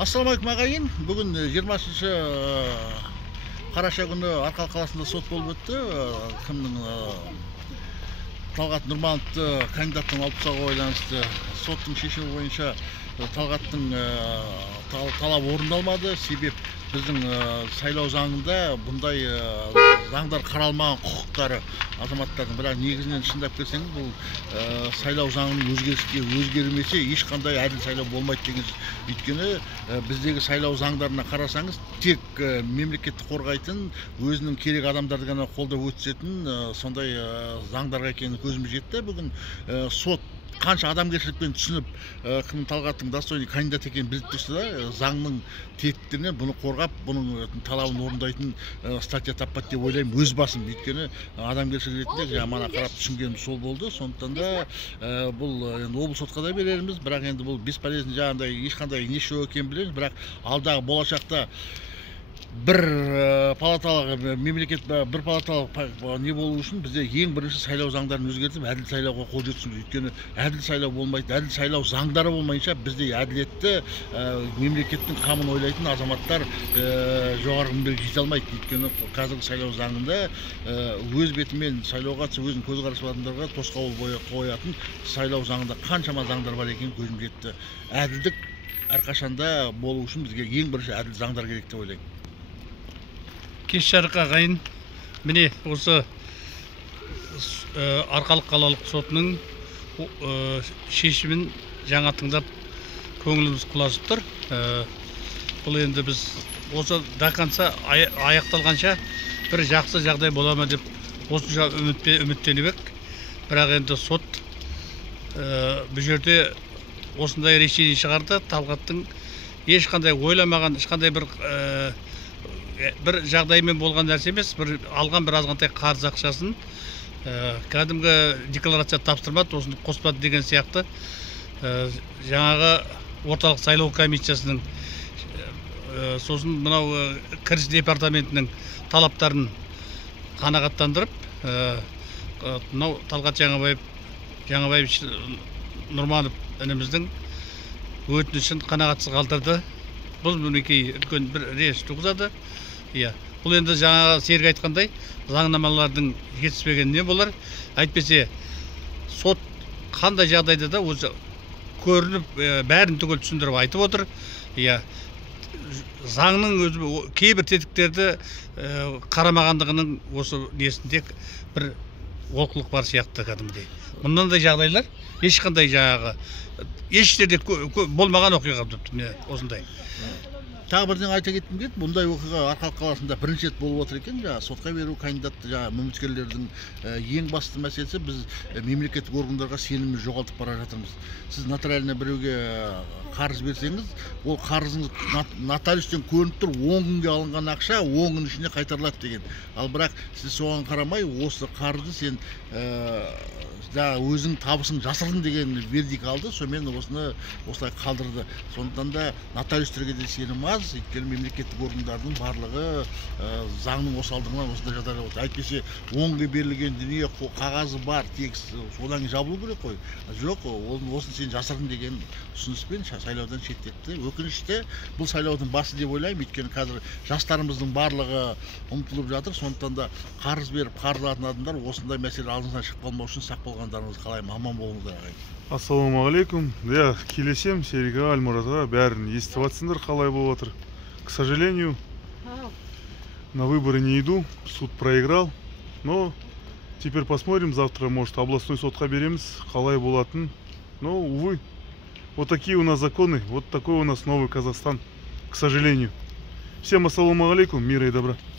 Ассалаумағалейкум ағайын. Бүгін 20 қараша күні Арқалық қаласында сот болып өтті. Кімнің Талғат Нұрмановты кандидаттың алып тастауға байланысты соттың шешімі бойынша Талғаттың талабы орындалмады. Себеп біздің сайлау заңында бұндай заңдар қаралмаған құқықтары азаматтардың. Бірақ негізінен шындап келсеңіз, бұл сайлау заңының өзгермесе ешқандай әділ сайлау болмайды дегенсіз. Өйткені біздегі сайлау заңдарына қарасаңыз, тек мемлекетті қорғайтын, өзінің керек адамдарды ғана қолдап өтсетін сондай заңдарға екені көзіміз жетті. Бүгін сот қанша адамгершілікпен түсініп, кім Талғаттың достойный кандидат екенін біліп тұрса да, заңның тетіктерінен бұны қорғап, бұның талабын орындайтын статья таппады деп ойлаймын, өз басым. Өйткені адамгершілік ретінде мана қарап түсінгенім сол болды. Сондықтан да бұл облыс сотқа да береріміз, бірақ енді бұл бесполезный, жаңағындай ешқандай неше екенін білеміз, бірақ алдағы болашақта бір палаталық мемлекет, бір палаталық не болу үшін бізде ең бірінші сайлау заңдарын өзгертіп, әділ сайлауға қол жеткізу. Өйткені әділ сайлау болмайды, әділ сайлау заңдары болмайынша бізде әділетті мемлекеттің қамын ойлайтын азаматтар жоғарғы мінберге жете алмайды. Өйткені қазіргі сайлау заңында өз бетімен сайлауға қатысып, өзінің көзқарасы бар адамдарға тосқауыл қоятын сайлау заңында қаншама заңдар бар екенін көзім жетті. Әділдік әрқашанда болу үшін бізге ең бірінші әділ заңдар керек деп ойлаймын. Кеш жарық ағайын, міне осы Арқалық қалалық сотының шешімін жаңа тыңдап көңіліміз құлазып тұр. Бұл енді біз осы даканса аяқталғанша бір жақсы жағдай бола ма деп осынша үміттеніп ек. Бірақ енді сот бұл жерде осындай решение шығарды. Талғаттың ешқандай ойламаған, ешқандай бір жағдаймен болған нәрсе емес, алған бір азғантай қарыз ақшасын кәдімгі декларация тапсырмады, осыны қоспады деген сияқты жаңағы орталық сайлау комиссиясының сосын мынау кіріс департаментінің талаптарын қанағаттандырып, мынау Талғат Жаңабаевич Нұрманов ініміздің өтінішін қанағатсыз қалдырды. Бұл мінекей үлкен бір реш туғызады. Бұл енді жаңағы Серік айтқандай, заңнамалардың жетіспегеніне болар. Әйтпесе сот қандай жағдайда да өзі көрініп, бәрін түгел түсіндіріп айтып отыр. Заңның өзі кейбір тетіктерді қарамағандығының осы несінде бір олқылық бар сияқты кәдімгідей. Мұндандай жағдайлар ешқандай жаңағы еш жерде болмаған оқиға осындай. Тағы бірден айта кеткім келеді, бұндай оқиға Арқалық қаласында бірінші рет болып отыр екен. Сотқа беру кандидатты үміткерлердің ең басты мәселесі, біз мемлекеттік органдарға сенімді жоғалтып бара жатырмыз. Сіз нотариально біреуге қарыз берсеңіз, ол қарызыңыз нотариустен көрініп тұр, 10 күнге алынған ақша 10 күн ішінде қайтарылады деген. Ал бірақ сіз соған қарамай, осы қарызды сен өзің табысын жасырдың деген вердикт алды, сонымен осылай қалдырды. Сондықтан да нотариустерге де сенім аз, өйткені мемлекеттік органдардың барлығы заңның осалдығынан осындай жағдайда отыр. Әйтпесе 10 күнге берілген дүние қағазы бар, текст содан жабылу керек қой. Жоқ, осын сен жасырдың деген ұсыныспен сайлаудан шеттетті. Өкінішті, бұл сайлаудың басы деп ойлаймын, өйткені қазір жастарымыздың барлығы ұмтылып жатыр. Сондықтан да қарыз беріп, қарыз алатын адамдар осындай мәселе алдыңыздан шығып қалмау үшін сақ болғандарыңызды қалаймын. Аман болыңыздар ағайын. Ассалаумағалейкум. Келесем Серікға, Альмуратға бәрін естіп жатсыңдар, қалай болып отыр. К сожалению, на выборы не иду, суд проиграл. Но теперь посмотрим, завтра, может, областной сотқа береміз, қалай болатын. Но, увы, вот такие у нас законы, вот такой у нас новый Казахстан, к сожалению. Всем ассаламу алейкум, мира и добра.